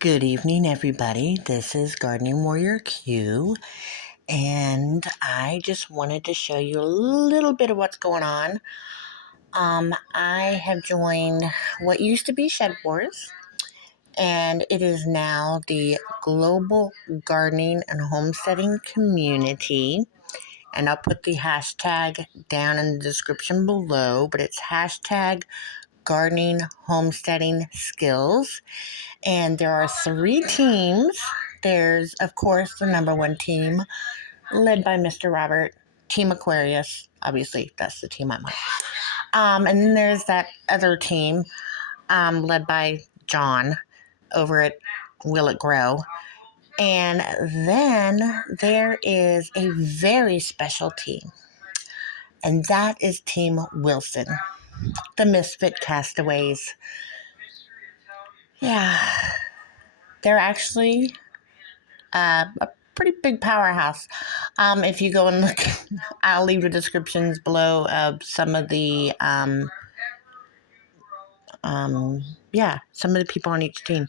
Good evening, everybody. This is Gardening Warrior Q, and I just wanted to show you a little bit of what's going on. I have joined what used to be Shed Wars, and it is now the Global Gardening and Homesteading Community. And I'll put the hashtag down in the description below, but it's hashtag gardening homesteading skills. And there are 3 teams. There's, of course, the number 1 team, led by Mr. Robert, Team Aquarius. Obviously, that's the team I'm on. And then there's that other team, led by John over at Will It Grow. And then there is a very special team, and that is Team Wilson, the Misfit Castaways. Yeah, they're actually a pretty big powerhouse. If you go and look, I'll leave the descriptions below of some of the, some of the people on each team.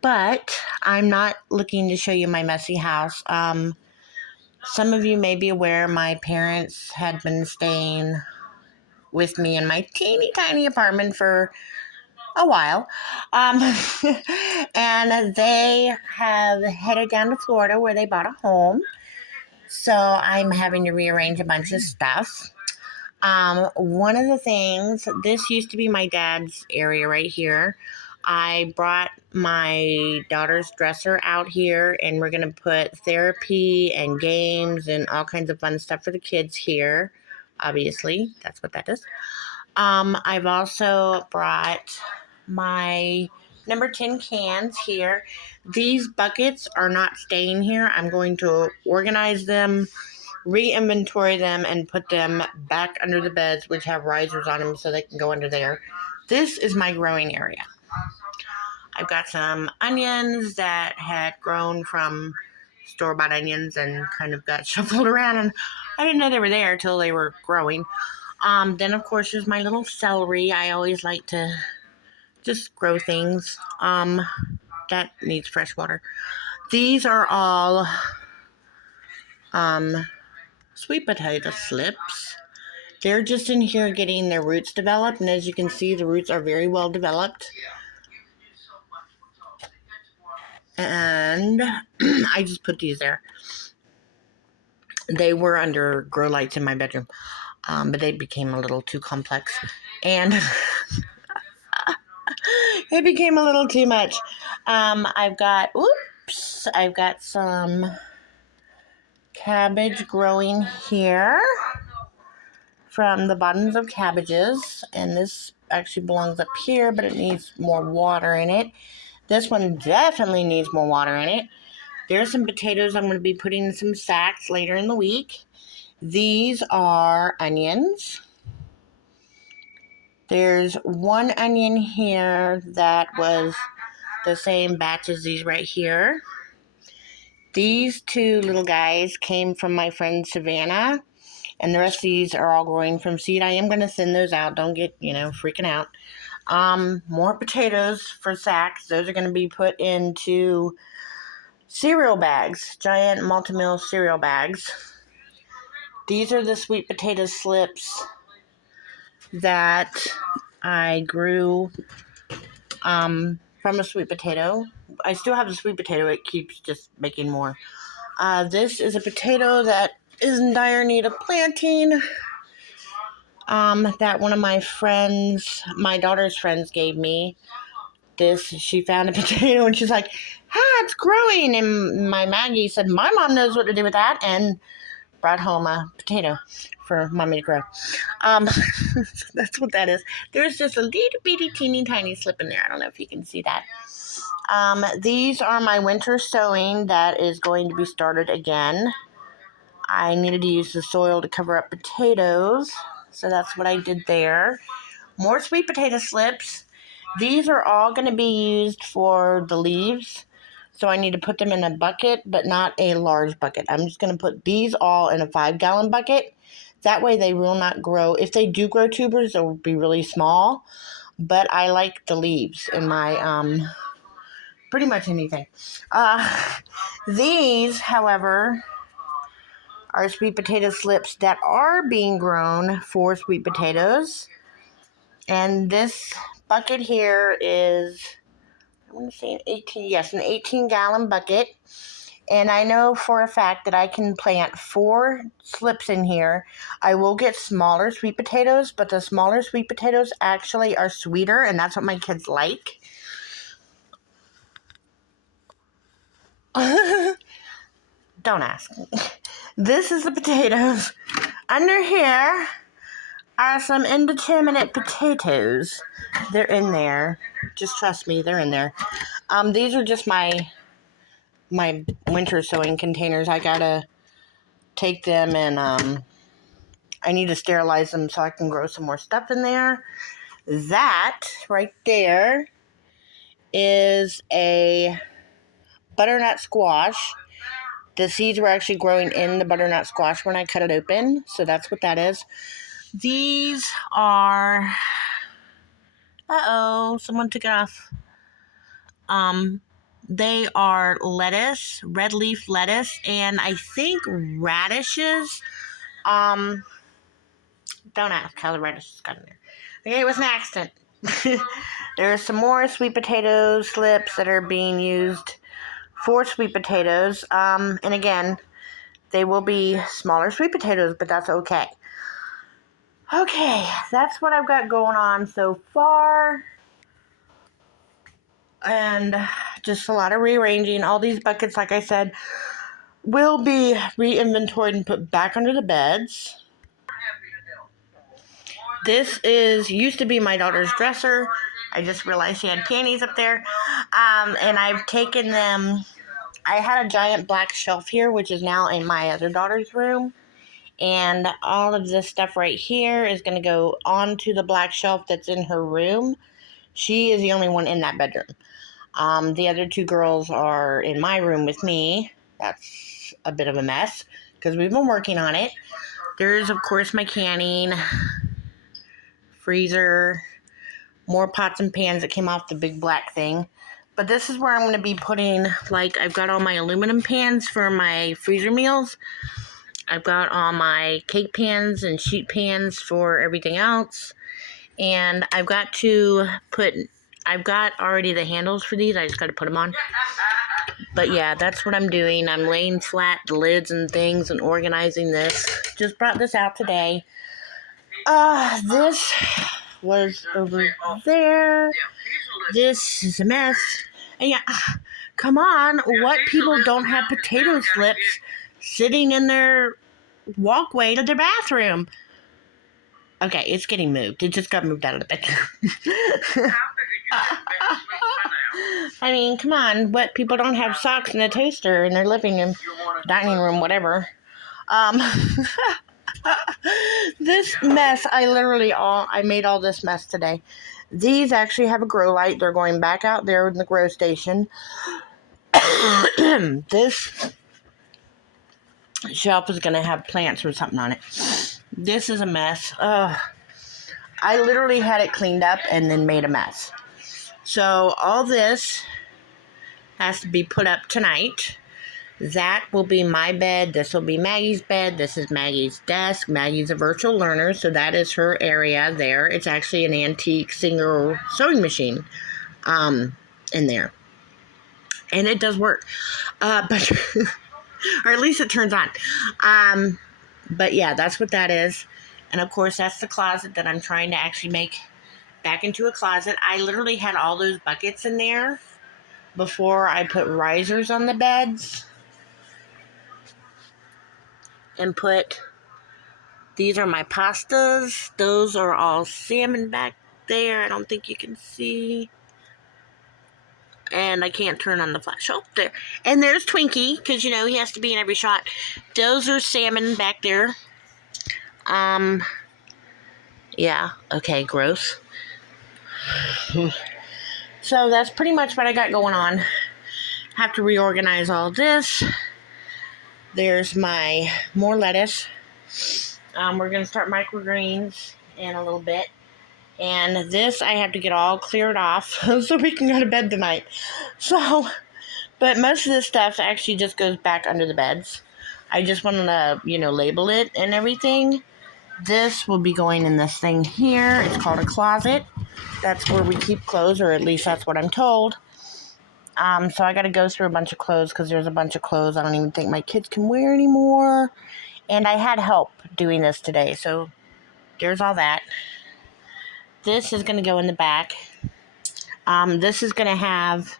But I'm not looking to show you my messy house. Some of you may be aware my parents had been staying with me in my teeny tiny apartment for a while. And they have headed down to Florida where they bought a home. So I'm having to rearrange a bunch of stuff. One of the things, this used to be my dad's area right here. I brought my daughter's dresser out here, and we're going to put therapy and games and all kinds of fun stuff for the kids here. Obviously, that's what that is. I've also brought my number 10 cans here. These buckets are not staying here. I'm going to organize them, re-inventory them, and put them back under the beds, which have risers on them so they can go under there. This is my growing area. I've got some onions that had grown from store-bought onions and kind of got shuffled around, and I didn't know they were there till they were growing. Then, of course, there's my little celery. I always like to just grow things. That needs fresh water. These are all sweet potato slips. They're just in here getting their roots developed, and as you can see, the roots are very well developed. And I just put these there. They were under grow lights in my bedroom, but they became a little too complex, and it became a little too much. I've got some cabbage growing here from the bottoms of cabbages, and this actually belongs up here, but it needs more water in it. This one definitely needs more water in it. There's some potatoes I'm going to be putting in some sacks later in the week. These are onions. There's one onion here that was the same batch as these right here. These 2 little guys came from my friend Savannah, and the rest of these are all growing from seed. I am going to send those out. Don't get, freaking out. More potatoes for sacks. Those are going to be put into cereal bags, giant multi-meal cereal bags. These are the sweet potato slips that I grew from a sweet potato. I still have the sweet potato. It keeps just making more. This is a potato that is in dire need of planting. That one of my friends, my daughter's friends, gave me. She found a potato and she's like, it's growing. And my Maggie said, my mom knows what to do with that, and brought home a potato for mommy to grow. That's what that is. There's just a little bitty teeny tiny slip in there. I don't know if you can see that. These are my winter sowing that is going to be started again. I needed to use the soil to cover up potatoes, so that's what I did there. More sweet potato slips. These are all going to be used for the leaves, so I need to put them in a bucket, but not a large bucket. I'm just going to put these all in a 5-gallon bucket. That way they will not grow. If they do grow tubers, they'll be really small, but I like the leaves in my pretty much anything. These, however, are sweet potato slips that are being grown for sweet potatoes. And this bucket here is, I want to say an 18-gallon bucket. And I know for a fact that I can plant 4 slips in here. I will get smaller sweet potatoes, but the smaller sweet potatoes actually are sweeter, and that's what my kids like. Don't ask. This is the potatoes. Under here are some indeterminate potatoes. They're in there. Just trust me, they're in there. These are just my winter sowing containers. I gotta take them and I need to sterilize them so I can grow some more stuff in there. That right there is a butternut squash. The seeds were actually growing in the butternut squash when I cut it open, so that's what that is. These are, someone took it off. They are lettuce, red leaf lettuce, and I think radishes. Don't ask how the radishes got in there. Okay, it was an accident. There are some more sweet potato slips that are being used for sweet potatoes. And again, they will be smaller sweet potatoes, but that's okay. Okay, that's what I've got going on so far. And just a lot of rearranging. All these buckets, like I said, will be re-inventoried and put back under the beds. This used to be my daughter's dresser. I just realized she had panties up there. And I've taken them. I had a giant black shelf here, which is now in my other daughter's room. And all of this stuff right here is going to go onto the black shelf that's in her room. She is the only one in that bedroom. The other 2 girls are in my room with me. That's a bit of a mess because we've been working on it. There's, of course, my canning, freezer, more pots and pans that came off the big black thing. But this is where I'm going to be putting, like, I've got all my aluminum pans for my freezer meals. I've got all my cake pans and sheet pans for everything else. And I've got already the handles for these. I just got to put them on. But yeah, that's what I'm doing. I'm laying flat the lids and things and organizing this. Just brought this out today. This was over there. This is a mess. And yeah, come on. What people don't have potato slips sitting in their walkway to their bathroom? Okay, it's getting moved. It just got moved out of the bedroom. I mean, come on. What people don't have socks and a toaster in their living room, dining room, whatever. This mess, I made all this mess today. These actually have a grow light. They're going back out there in the grow station. This shelf is going to have plants or something on it. This is a mess. I literally had it cleaned up and then made a mess. So all this has to be put up tonight. That will be my bed. This will be Maggie's bed. This is Maggie's desk. Maggie's a virtual learner, so that is her area there. It's actually an antique single sewing machine in there. And it does work. But or at least it turns on. But yeah, that's what that is. And of course, that's the closet that I'm trying to actually make back into a closet. I literally had all those buckets in there before I put risers on the beds. And these are my pastas. Those are all salmon back there. I don't think you can see. And I can't turn on the flash. Oh, there. And there's Twinkie, because, he has to be in every shot. Those are salmon back there. Yeah. Okay, gross. So that's pretty much what I got going on. Have to reorganize all this. There's my more lettuce. We're going to start microgreens in a little bit. And this I have to get all cleared off so we can go to bed tonight. So, but most of this stuff actually just goes back under the beds. I just want to, label it and everything. This will be going in this thing here. It's called a closet. That's where we keep clothes, or at least that's what I'm told. So I got to go through a bunch of clothes because there's a bunch of clothes I don't even think my kids can wear anymore. And I had help doing this today, so there's all that. This is going to go in the back. This is going to have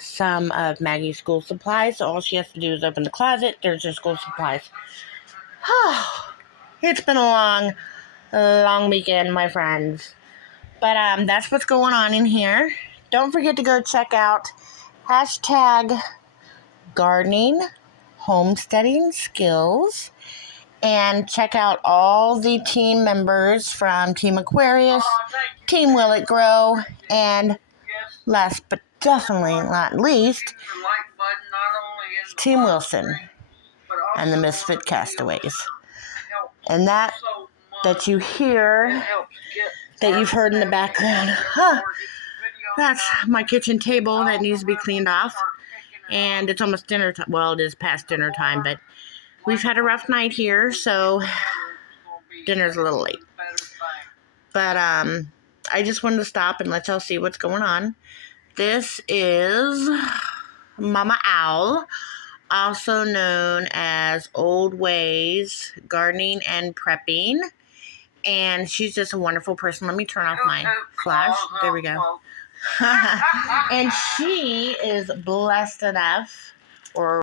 some of Maggie's school supplies. So all she has to do is open the closet. There's her school supplies. It's been a long weekend, my friends. But that's what's going on in here. Don't forget to go check out hashtag gardening, homesteading skills, and check out all the team members from Team Aquarius, Team Will It Grow, and last but definitely not least, Team Wilson and the Misfit Castaways. And that you hear, that you've heard in the background, that's my kitchen table that needs to be cleaned off. And it's almost dinner time. Well, it is past dinner time, but we've had a rough night here, so dinner's a little late. But I just wanted to stop and let y'all see what's going on. This is Mama Owl, also known as Old Ways Gardening and Prepping. And she's just a wonderful person. Let me turn off my flash. There we go. And she is blessed enough, or